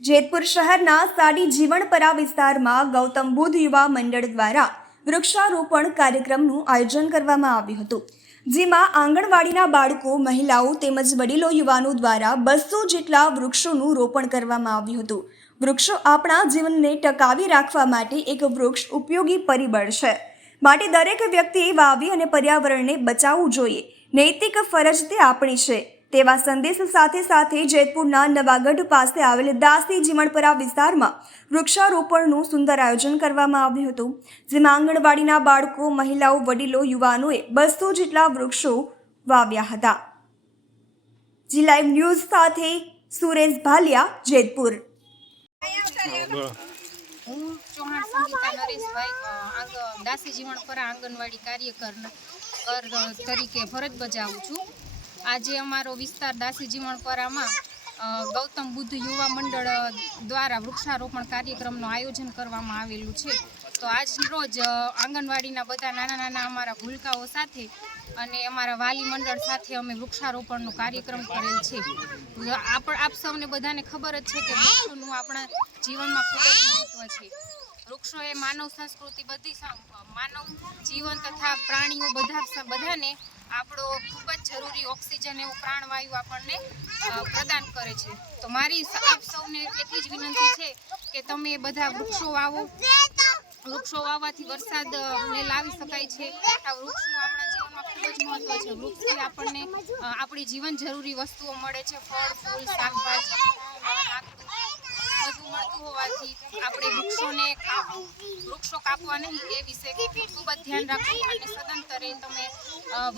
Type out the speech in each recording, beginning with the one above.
જેતપુર શહેરના સાડી જીવણપરા વિસ્તારમાં ગૌતમ બુદ્ધ યુવા મંડળ દ્વારા વૃક્ષારોપણ કાર્યક્રમનું આયોજન કરવામાં આવ્યું હતું. જેમાં આંગણવાડીના બાળકો, મહિલાઓ તેમજ વડીલો યુવાનો દ્વારા બસો જેટલા વૃક્ષોનું રોપણ કરવામાં આવ્યું હતું. વૃક્ષો આપણા જીવનને ટકાવી રાખવા માટે એક વૃક્ષ ઉપયોગી પરિબળ છે. માટે દરેક વ્યક્તિએ વાવી અને પર્યાવરણને બચાવવું જોઈએ. નૈતિક ફરજ તે આપણી છે. તેવા સંદેશ સાથે સાથે જેતપુરના નવાગઢ પાસે આવેલ દાસી જીવણપરા વિસ્તારમાં વૃક્ષારોપણનું સુંદર આયોજન કરવામાં આવ્યું હતું જેમાં આંગણવાડીના બાળકો મહિલાઓ વડીલો યુવાનોએ બસો જેટલા વૃક્ષો વાવ્યા હતા. જી લાઈવ ન્યૂઝ સાથે સુરેશ ભાલિયા જેતપુર. બોલો હું ચૌહાણ સંગીતા નરેશભાઈ અ, આંગ દાસી આંગણવાડી કાર્યકર તરીકે ફરજ બજાવું છું. આજે અમારો વિસ્તાર દાસી જીવણપરામાં ગૌતમ બુદ્ધ યુવા મંડળ દ્વારા વૃક્ષારોપણ કાર્યક્રમનું આયોજન કરવામાં આવેલું છે. તો આજ રોજ આંગણવાડીના બધા નાના નાના અમારા ભૂલકાઓ સાથે અને અમારા વાલી મંડળ સાથે અમે વૃક્ષારોપણનો કાર્યક્રમ કરેલ છે. આપ આપ સૌને બધાને ખબર જ છે કે વૃક્ષોનું આપણા જીવનમાં ખૂબ જ મહત્ત્વ છે. વૃક્ષો એ માનવ સંસ્કૃતિ બધી માનવ જીવન તથા પ્રાણીઓ બધા બધાને આપણો ખૂબ જ જરૂરી ઓક્સિજન એવું પ્રાણવાયુ આપણને પ્રદાન કરે છે. તો મારી આપ સૌને એટલી જ વિનંતી છે કે તમે બધા વૃક્ષો વાવો. વૃક્ષો વાવવાથી વરસાદ અ, ને લાવી શકાય છે. આ વૃક્ષનું આપણા જીવનમાં ખૂબ જ મહત્વ છે. વૃક્ષથી આપણને આપણી જીવન જરૂરી વસ્તુઓ મળે છે. ફળ ફૂલ શાકભાજી બધું મળતું હોવાથી આપણે વૃક્ષોને વૃક્ષો કાપવા નહીં, એ વિશે ખૂબ જ ધ્યાન રાખવું અને સદંતરે તમે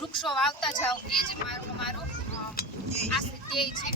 વૃક્ષો વાવતા જાઓ, એ જ મારો મારો આ ધ્યેય છે.